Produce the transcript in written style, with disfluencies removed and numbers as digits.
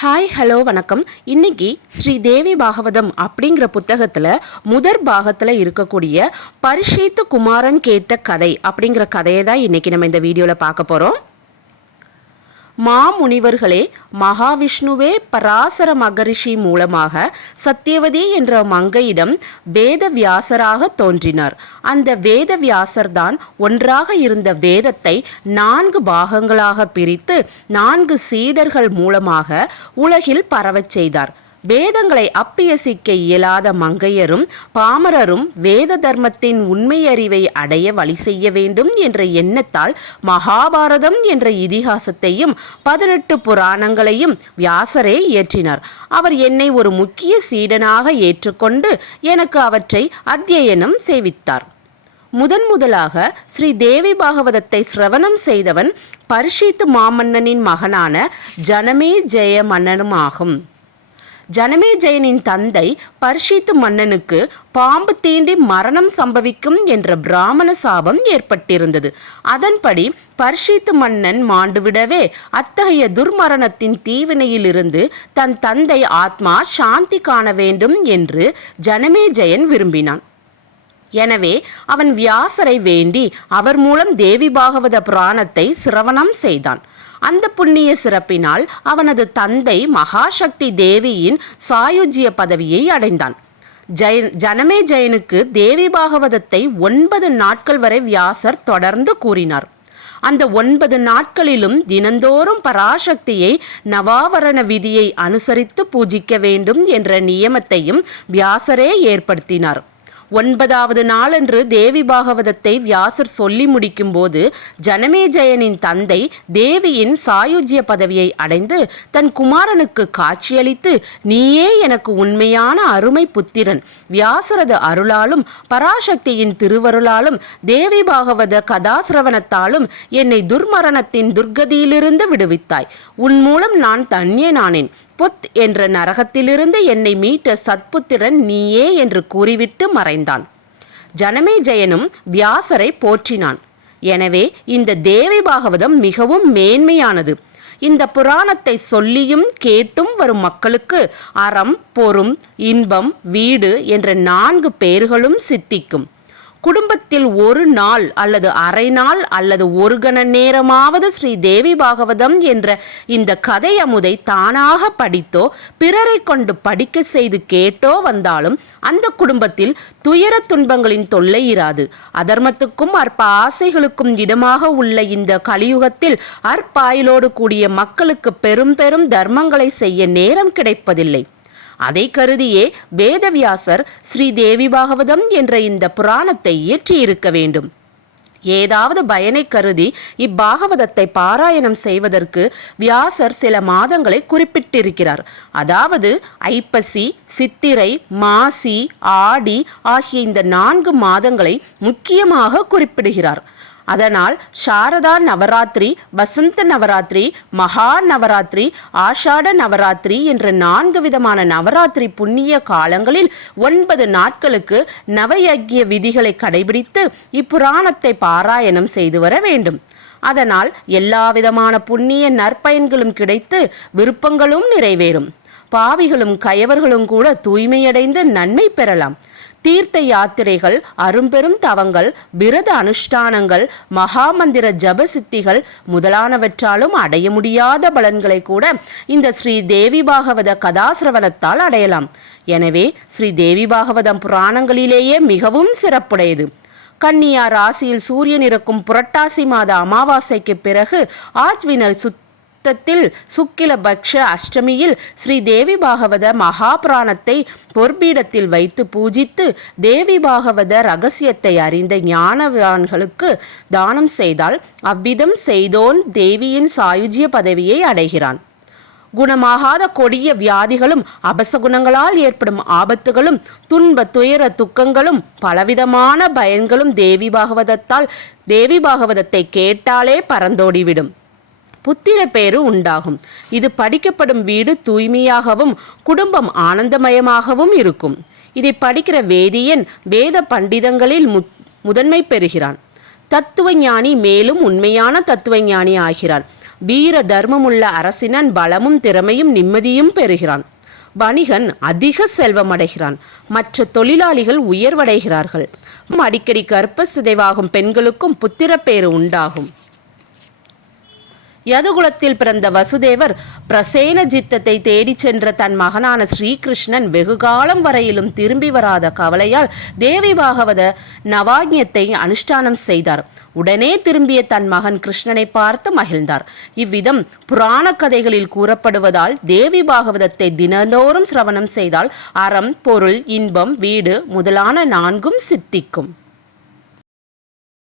Hi hello வணக்கம். இன்னைக்கு ஸ்ரீ தேவி பாகவதம் அப்படிங்கிற புத்தகத்தில் முதற் பாகத்தில் இருக்கக்கூடிய பரிஷீத்து குமாரன் கேட்ட கதை அப்படிங்கிற கதையை தான் இன்னைக்கு நம்ம இந்த வீடியோவில் பார்க்க போகிறோம். மாமுனிவர்களே, மகாவிஷ்ணுவே பராசர மகரிஷி மூலமாக சத்தியவதி என்ற மங்கையிடம் வேத வியாசராக தோன்றினார். அந்த வேத வியாசர்தான் ஒன்றாக இருந்த வேதத்தை 4 பாகங்களாக பிரித்து 4 சீடர்கள் மூலமாக உலகில் பரவச் செய்தார். வேதங்களை அப்பியசிக்க இயலாத மங்கையரும் பாமரரும் வேத தர்மத்தின் உண்மை அறிவை அடைய வழி செய்ய வேண்டும் என்ற எண்ணத்தால் மகாபாரதம் என்ற இதிகாசத்தையும் 18 புராணங்களையும் வியாசரே இயற்றினார். அவர் என்னை ஒரு முக்கிய சீடனாக ஏற்றுக்கொண்டு எனக்கு அவற்றை அத்தியனம் செய்வித்தார். முதலாக ஸ்ரீ தேவி பாகவதத்தை சிரவணம் செய்தவன் பரிஷீத்து மாமன்னனின் மகனான ஜனமே ஜெய மன்னனுமாகும். ஜனமேஜயனின் தந்தை பரிஷீத்து மன்னனுக்கு பாம்பு தீண்டி மரணம் சம்பவிக்கும் என்ற பிராமண சாபம் ஏற்பட்டிருந்தது. அதன்படி பரிஷீத்து மன்னன் மாண்டுவிடவே அத்தகைய துர்மரணத்தின் தீவினையிலிருந்து தன் தந்தை ஆத்மா சாந்தி காண வேண்டும் என்று ஜனமேஜயன் விரும்பினான். எனவே அவன் வியாசரை வேண்டி அவர் மூலம் தேவி பாகவத புராணத்தை சிரவணம் செய்தான். அந்த புண்ணிய சிறப்பினால் அவனது தந்தை மகாசக்தி தேவியின் சாயுஜ்ய பதவியை அடைந்தான். ஜனமேஜயனுக்கு தேவி பாகவதத்தை 9 நாட்கள் வரை வியாசர் தொடர்ந்து கூறினார். அந்த 9 நாட்களிலும் தினந்தோறும் பராசக்தியை நவாவரண விதியை அனுசரித்து பூஜிக்க வேண்டும் என்ற நியமத்தையும் வியாசரே ஏற்படுத்தினார். 9வது நாளன்று தேவி பாகவதத்தை வியாசர் சொல்லி முடிக்கும் போது ஜனமேஜயனின் தந்தை தேவியின் சாயுஜ்ய பதவியை அடைந்து தன் குமாரனுக்கு காட்சியளித்து, நீயே எனக்கு உண்மையான அருமை புத்திரன். வியாசரது அருளாலும் பராசக்தியின் திருவருளாலும் தேவி பாகவத கதாசிரவணத்தாலும் என்னை துர்மரணத்தின் துர்கதியிலிருந்து விடுவித்தாய். உன் மூலம் நான் தன்யனானேன். புத் என்ற நரகத்திலிருந்து என்னை மீட்ட சத்புத்திரன் நீயே என்று கூறிவிட்டு மறைந்தான். ஜனமேஜயனும் வியாசரை போற்றினான். எனவே இந்த தேவி பாகவதம் மிகவும் மேன்மையானது. இந்த புராணத்தை சொல்லியும் கேட்டும் வரும் மக்களுக்கு அறம், பொறும், இன்பம், வீடு என்ற 4 பேர்களும் சித்திக்கும். குடும்பத்தில் ஒரு நாள் அல்லது அரை நாள் அல்லது ஒரு கண நேரமாவது ஸ்ரீ தேவி பாகவதம் என்ற இந்த கதை அமுதை தானாக படித்தோ பிறரை கொண்டு படிக்க செய்து கேட்டோ வந்தாலும் அந்த குடும்பத்தில் துயர துன்பங்களின் தொல்லை இராது. அதர்மத்துக்கும் அற்ப ஆசைகளுக்கும் இடமாக உள்ள இந்த கலியுகத்தில் அற்பாயிலோடு கூடிய மக்களுக்கு பெரும் பெரும் தர்மங்களை செய்ய நேரம் கிடைப்பதில்லை. அதை கருதியே வேதவியாசர் ஸ்ரீ தேவி பாகவதம் என்ற இந்த புராணத்தை இயற்றியிருக்க வேண்டும். ஏதாவது பயனை கருதி இப்பாகவதத்தை பாராயணம் செய்வதற்கு வியாசர் சில மாதங்களை குறிப்பிட்டிருக்கிறார். அதாவது ஐப்பசி, சித்திரை, மாசி, ஆடி ஆகிய இந்த 4 மாதங்களை முக்கியமாக குறிப்பிடுகிறார். அதனால் சாரதா நவராத்திரி, வசந்த நவராத்திரி, மகா நவராத்திரி, ஆஷாட நவராத்திரி என்ற 4 விதமான நவராத்திரி புண்ணிய காலங்களில் 9 நாட்களுக்கு நவயக்ய விதிகளை கடைபிடித்து இப்புராணத்தை பாராயணம் செய்து வர வேண்டும். அதனால் எல்லா விதமான புண்ணிய நற்பயன்களும் கிடைத்து விருப்பங்களும் நிறைவேறும். பாவிகளும் கயவர்களும் கூட தூய்மையடைந்து நன்மை பெறலாம். தீர்த்த யாத்திரைகள், அரும்பெரும் தவங்கள், விரத அனுஷ்டானங்கள், மகாமந்திர ஜப சித்திகள் முதலானவற்றாலும் அடைய முடியாத பலன்களை கூட இந்த ஸ்ரீ தேவி பாகவத கதாசிரவணத்தால் அடையலாம். எனவே ஸ்ரீ தேவி பாகவதம் புராணங்களிலேயே மிகவும் சிறப்புடையது. கன்னியா ராசியில் சூரியன் இருக்கும் புரட்டாசி மாத அமாவாசைக்கு பிறகு ஆச்வின சுக்கிலபக்ஷ அஷ்டமியில் ஸ்ரீ தேவி பாகவத மகாபுராணத்தை பொற்பீடத்தில் வைத்து பூஜித்து தேவி பாகவத ரகசியத்தை அறிந்த ஞானவான்களுக்கு தானம் செய்தால் அவ்விதம் செய்தோன் தேவியின் சாயுஜ்ய பதவியை அடைகிறான். குணமாகாத கொடிய வியாதிகளும் அபசகுணங்களால் ஏற்படும் ஆபத்துகளும் துன்ப துயர துக்கங்களும் பலவிதமான பயன்களும் தேவி பாகவதத்தை கேட்டாலே பறந்தோடிவிடும். புத்திர பேரு உண்டாகும். இது படிக்கப்படும் வீடு தூய்மையாகவும் குடும்பம் ஆனந்தமயமாகவும் இருக்கும். இதை படிக்கிற வேதியன் வேத பண்டிதங்களில் முதன்மை பெறுகிறான். தத்துவ ஞானி மேலும் உண்மையான தத்துவ ஞானி ஆகிறான். வீர தர்மமுள்ள அரசினன் பலமும் திறமையும் நிம்மதியும் பெறுகிறான். வணிகன் அதிக செல்வம் அடைகிறான். மற்ற தொழிலாளிகள் உயர்வடைகிறார்கள். அடிக்கடி கர்ப்ப சிதைவாகும் பெண்களுக்கும் புத்திரப்பேறு உண்டாகும். யதுகுலத்தில் பிறந்த வசுதேவர் பிரசேனஜித்தத்தை தேடிச் சென்ற தன் மகனான ஸ்ரீகிருஷ்ணன் வெகுகாலம் வரையிலும் திரும்பி வராத கவலையால் தேவி பாகவத நவாக்ஞத்தை அனுஷ்டானம் செய்தார். உடனே திரும்பிய தன் மகன் கிருஷ்ணனை பார்த்து மகிழ்ந்தார். இவ்விதம் புராண கதைகளில் கூறப்படுவதால் தேவி பாகவதத்தை தினந்தோறும் சிரவணம் செய்தால் அறம், பொருள், இன்பம், வீடு முதலான 4ம் சித்திக்கும்.